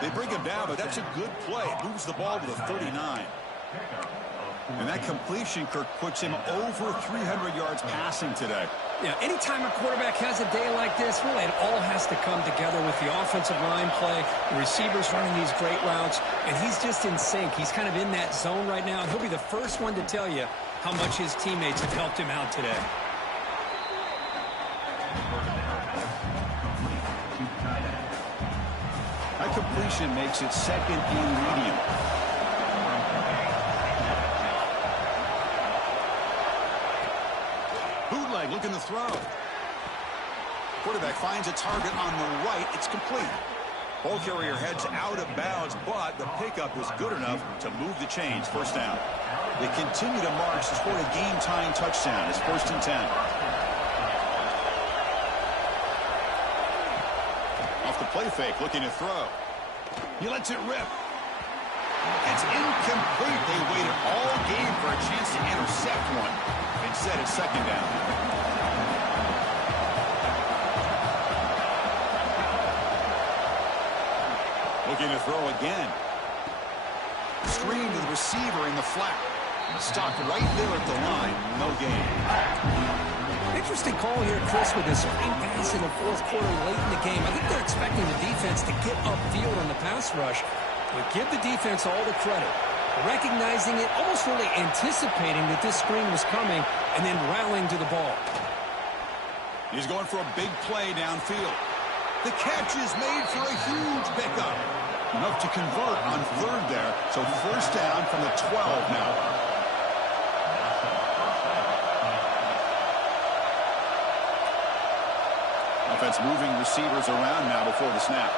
They bring him down, but that's a good play. Moves the ball to the 39. And that completion, Kirk, puts him over 300 yards passing today. Yeah, anytime a quarterback has a day like this, really it all has to come together with the offensive line play, the receivers running these great routes, and he's just in sync. He's kind of in that zone right now, and he'll be the first one to tell you how much his teammates have helped him out today. That completion makes it 2nd and medium. Bootleg looking to throw. Quarterback finds a target on the right. It's complete. Ball carrier heads out of bounds, but the pickup was good enough to move the chains. First down. They continue to march toward a game-tying touchdown. It's 1st and 10. Off the play fake, looking to throw. He lets it rip. It's incomplete. They waited all game for a chance to intercept one. Instead, it's 2nd down. Looking to throw again. Screen to the receiver in the flat. Stopped right there at the line. No gain. Interesting call here, Chris, with this screen pass in the fourth quarter late in the game. I think they're expecting the defense to get upfield on the pass rush, but give the defense all the credit. Recognizing it, almost really anticipating that this screen was coming, and then rallying to the ball. He's going for a big play downfield. The catch is made for a huge pickup. Enough to convert on 3rd there, so first down from the 12 now. Offense moving receivers around now before the snap.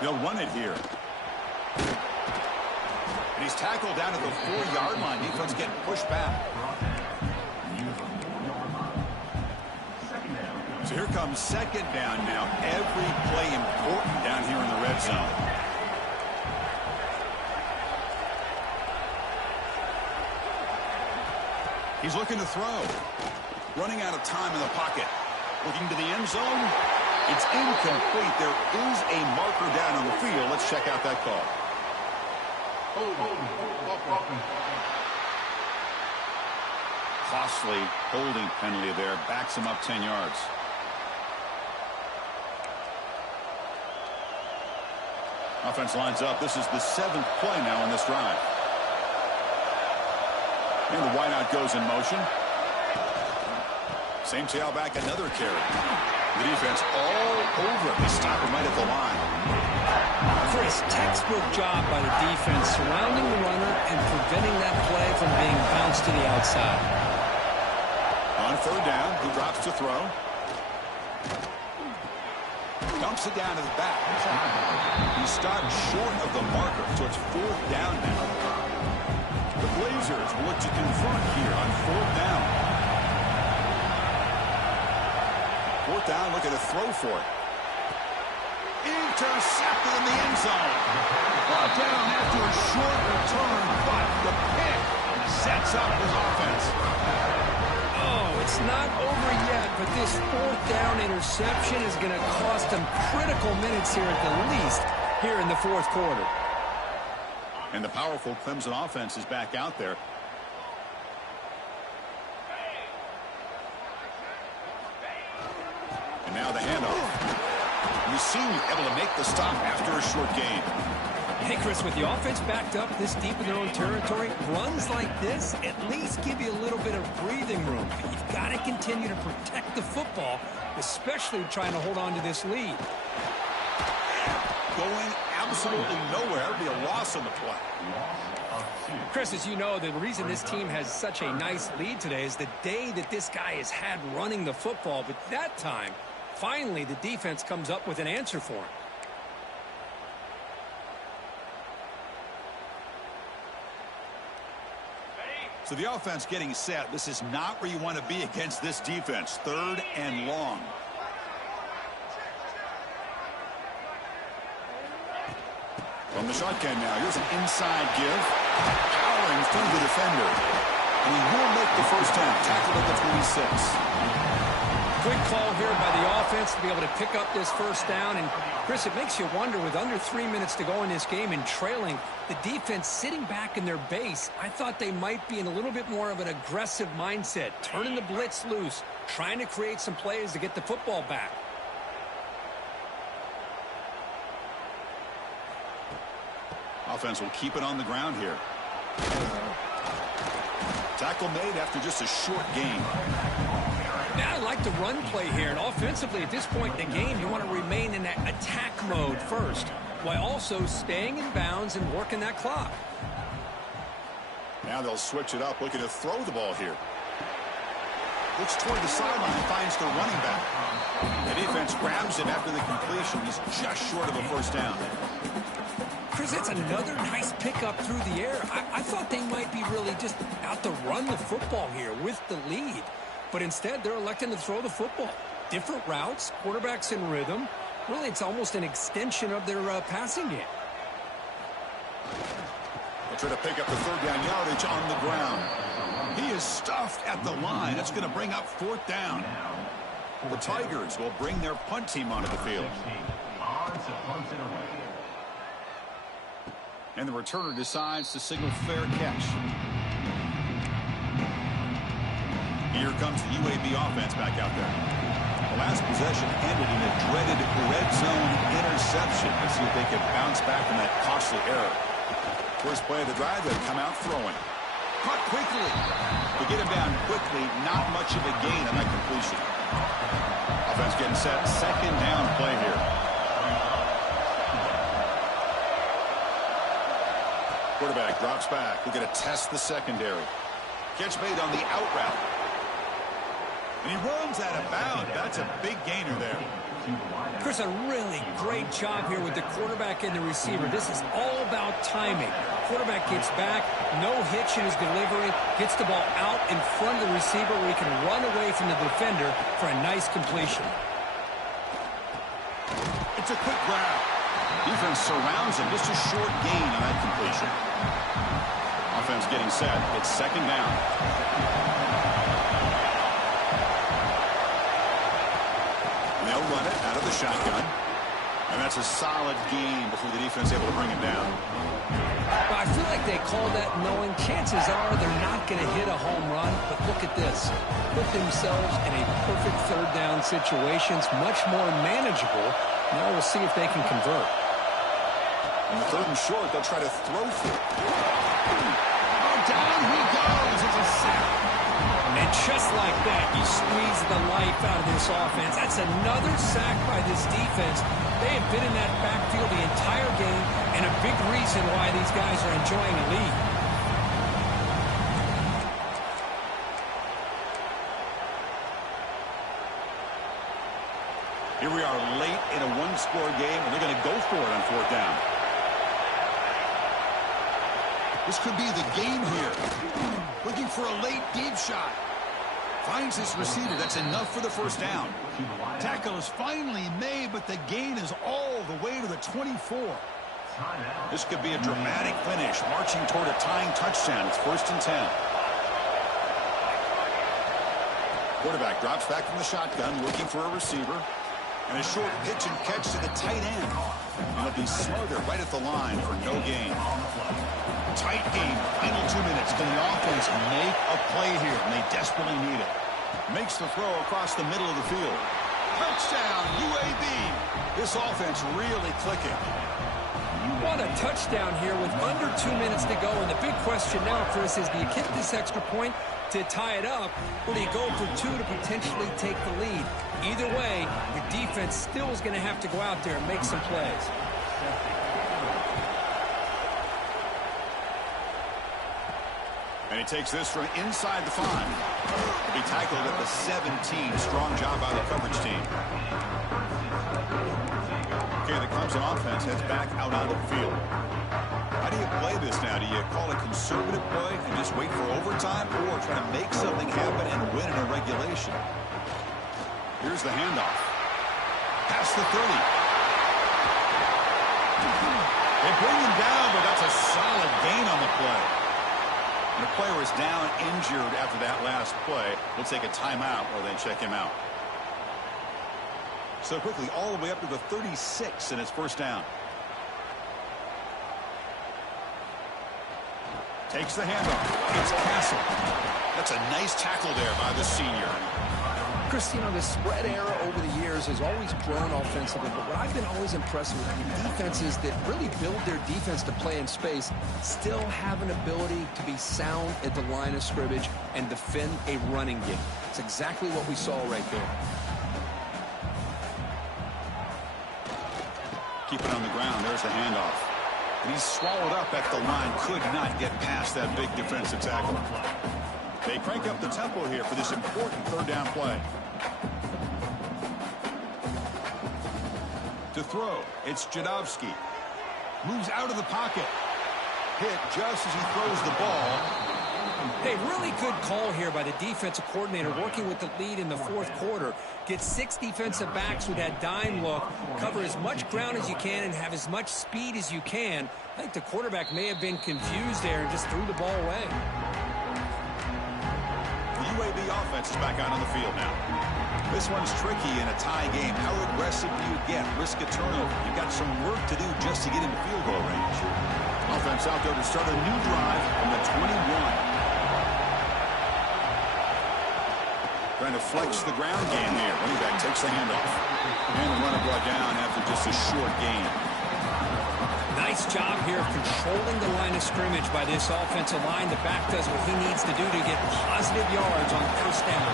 They'll run it here. And he's tackled down at the 4-yard line. Defense getting pushed back. So here comes 2nd down now. Every play important down here in the red zone. He's looking to throw. Running out of time in the pocket. Looking to the end zone. It's incomplete. There is a marker down on the field. Let's check out that call. Costly holding penalty there. Backs him up 10 yards. Offense lines up. This is the 7th play now in this drive. And the wideout goes in motion. Same tailback, another carry. The defense all over him. They stop him right at the line. Chris, textbook job by the defense surrounding the runner and preventing that play from being bounced to the outside. On 3rd down, he drops to throw. Dumps it down to the back. He stopped short of the marker, so it's 4th down now. The Blazers will look to confront here on 4th down. 4th down, look at a throw for it. Intercepted in the end zone. Brought down after a short return, but the pick sets up his offense. Oh, it's not over yet, but this 4th down interception is going to cost them critical minutes here at the least here in the 4th quarter. And the powerful Clemson offense is back out there. And now the handoff. You see able to make the stop after a short gain. Hey, Chris, with the offense backed up this deep in their own territory, runs like this at least give you a little bit of breathing room. But you've got to continue to protect the football, especially trying to hold on to this lead. Going absolutely nowhere. It'll be a loss on the play. Chris, as you know, the reason this team has such a nice lead today is the day that this guy has had running the football. But that time, finally, the defense comes up with an answer for him. So the offense getting set. This is not where you want to be against this defense. 3rd and long. From the shotgun now. Here's an inside give. Powering through the defender. And he will make the first down. Tackled at the 26. Quick call here by the offense to be able to pick up this first down. And, Chris, it makes you wonder, with under 3 minutes to go in this game and trailing, the defense sitting back in their base, I thought they might be in a little bit more of an aggressive mindset, turning the blitz loose, trying to create some plays to get the football back. Offense will keep it on the ground here. Tackle made after just a short gain. Now I like the run play here, and offensively at this point in the game, you want to remain in that attack mode first, while also staying in bounds and working that clock. Now they'll switch it up, looking to throw the ball here. Looks toward the sideline and finds the running back. The defense grabs him after the completion. He's just short of a first down. Chris, that's another nice pickup through the air. I thought they might be really just out to run the football here with the lead. But instead, they're electing to throw the football. Different routes, quarterbacks in rhythm. Really, it's almost an extension of their passing game. They'll try to pick up the 3rd down yardage on the ground. He is stuffed at the line. That's going to bring up 4th down. The Tigers will bring their punt team onto the field. And the returner decides to signal fair catch. Here comes the UAB offense back out there. The last possession ended in a dreaded red zone interception. Let's see if they can bounce back from that costly error. First play of the drive, they'll come out throwing. Caught quickly. They get him down quickly. Not much of a gain on that completion. Offense getting set. 2nd down play here. Quarterback drops back. We're going to test the secondary. Catch made on the out route. And he runs out of bounds. That's a big gainer there. Chris, a really great job here with the quarterback and the receiver. This is all about timing. Quarterback gets back, no hitch in his delivery, gets the ball out in front of the receiver where he can run away from the defender for a nice completion. It's a quick grab. Defense surrounds him. Just a short gain on that completion. Offense getting set. It's 2nd down. They'll run it out of the shotgun. And that's a solid gain before the defense able to bring him down. Well, I feel like they call that knowing chances are they're not going to hit a home run. But look at this. Put themselves in a perfect 3rd down situation. It's much more manageable. Now we'll see if they can convert. On the 3rd and short, they'll try to throw for it. Oh, down he goes. It's a sack. And just like that, you squeeze the life out of this offense. That's another sack by this defense. They have been in that backfield the entire game, and a big reason why these guys are enjoying a lead. Here we are late in a one-score game, and they're going to go for it on 4th down. This could be the game here. Looking for a late deep shot. Finds his receiver. That's enough for the 1st down. Tackle is finally made, but the gain is all the way to the 24. This could be a dramatic finish, marching toward a tying touchdown. It's 1st and 10. Quarterback drops back from the shotgun, looking for a receiver. And a short pitch and catch to the tight end. And it'll be Smarter right at the line for no gain. Tight game, final 2 minutes. Can the offense make a play here? And they desperately need it. Makes the throw across the middle of the field. Touchdown, UAB. This offense really clicking. What a touchdown here with under 2 minutes to go. And the big question now, Chris, is do you kick this extra point to tie it up, or do you go for 2 to potentially take the lead? Either way, the defense still is going to have to go out there and make some plays. And he takes this from inside the 5. He'll be tackled at the 17. Strong job by the coverage team. Okay, the Clemson offense heads back out on the field. How do you play this now? Do you call a conservative play and just wait for overtime, or try to make something happen and win in a regulation? Here's the handoff. Past the 30. They bring him down, but that's a solid gain on the play. And the player is down injured after that last play. We'll take a timeout while they check him out. So quickly, all the way up to the 36, and it's 1st down. Takes the handoff. It's Castle. That's a nice tackle there by the senior. Chris, you know, the spread era over the years has always grown offensively, but what I've been always impressed with the defenses that really build their defense to play in space still have an ability to be sound at the line of scrimmage and defend a running game. It's exactly what we saw right there. Keep it on the ground. There's the handoff. And he's swallowed up at the line. Could not get past that big defensive tackle. They crank up the tempo here for this important 3rd down play. To throw, it's Jadovsky. Moves out of the pocket. Hit just as he throws the ball. Hey, really good call here by the defensive coordinator working with the lead in the 4th quarter. Get 6 defensive backs with that dime look. Cover as much ground as you can and have as much speed as you can. I think the quarterback may have been confused there and just threw the ball away. UAB offense is back out on the field now. This one's tricky in a tie game. How aggressive do you get? Risk a turnover. You've got some work to do just to get into field goal range. Offense out there to start a new drive from the 21. Trying to flex the ground game here. Running back takes the handoff. And the runner brought down after just a short gain. Nice job here of controlling the line of scrimmage by this offensive line. The back does what he needs to do to get positive yards on 1st down.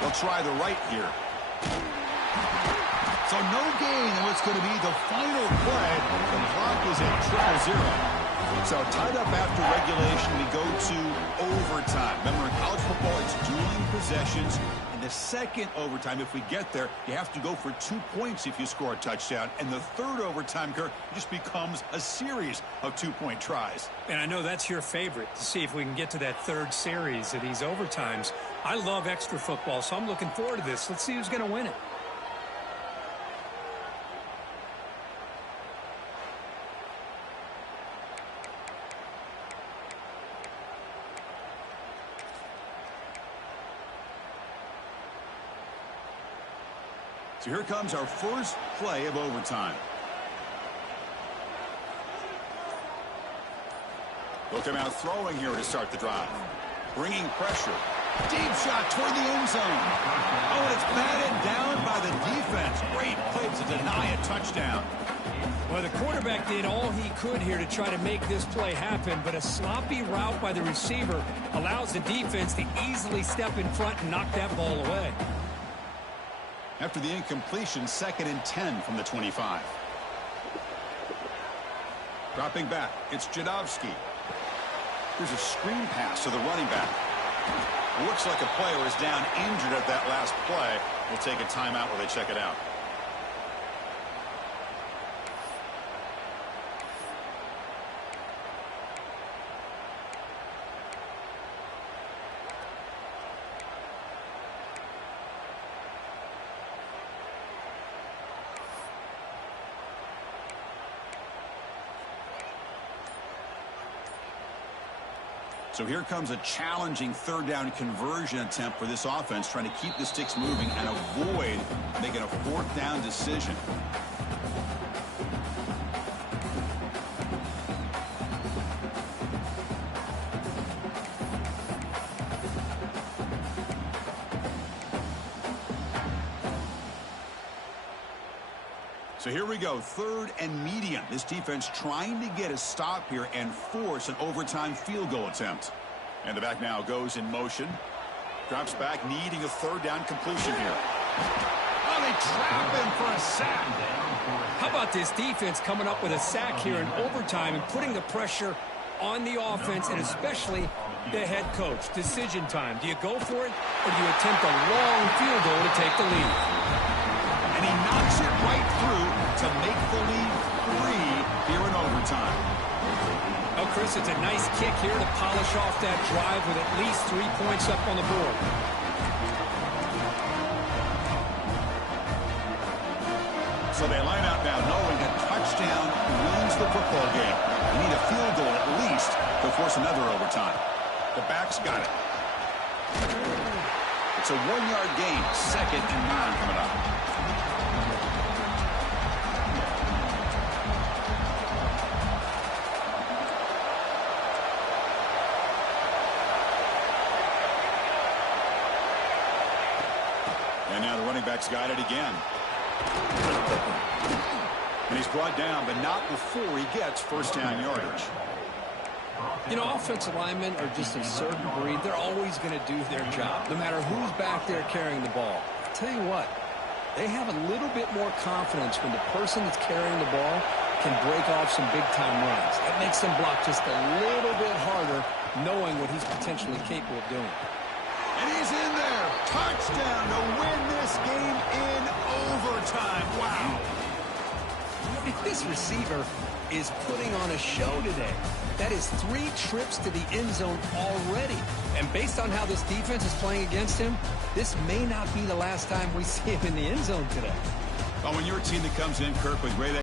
They'll try the right here. So no gain in what's going to be the final play. The clock is at 0-0. So tied up after regulation, we go to overtime. Remember, in college football, it's dueling possessions. In the second overtime, if we get there, you have to go for 2 points if you score a touchdown. And the 3rd overtime, Kirk, just becomes a series of 2-point tries. And I know that's your favorite, to see if we can get to that 3rd series of these overtimes. I love extra football, so I'm looking forward to this. Let's see who's going to win it. So here comes our first play of overtime. They'll come out throwing here to start the drive. Bringing pressure. Deep shot toward the end zone. Oh, and it's batted down by the defense. Great play to deny a touchdown. Well, the quarterback did all he could here to try to make this play happen, but a sloppy route by the receiver allows the defense to easily step in front and knock that ball away. After the incompletion, 2nd and 10 from the 25. Dropping back, it's Jadovsky. There's a screen pass to the running back. Looks like a player is down injured at that last play. We'll take a timeout while they check it out. So here comes a challenging 3rd down conversion attempt for this offense, trying to keep the sticks moving and avoid making a 4th down decision. So here we go, 3rd and medium. This defense trying to get a stop here and force an overtime field goal attempt. And the back now goes in motion. Drops back, needing a 3rd down completion here. Oh, they trap him for a sack. How about this defense coming up with a sack here in overtime and putting the pressure on the offense and especially the head coach? Decision time. Do you go for it or do you attempt a long field goal to take the lead? And he knocks it right through to make the lead 3 here in overtime. Oh, Chris, it's a nice kick here to polish off that drive with at least 3 points up on the board. So they line out now knowing a touchdown wins the football game. They need a field goal at least to force another overtime. The back's got it. It's a 1-yard gain, 2nd and 9 coming up. And now the running back's got it again. And he's brought down, but not before he gets 1st down yardage. You know, offensive linemen are just a certain breed. They're always going to do their job, no matter who's back there carrying the ball. I'll tell you what, they have a little bit more confidence when the person that's carrying the ball can break off some big-time runs. That makes them block just a little bit harder, knowing what he's potentially capable of doing. And he's in there. Touchdown to win this game in overtime. Wow. This receiver is putting on a show today. That is 3 trips to the end zone already. And based on how this defense is playing against him, this may not be the last time we see him in the end zone today. Well, when you're a team that comes in, Kirk, with great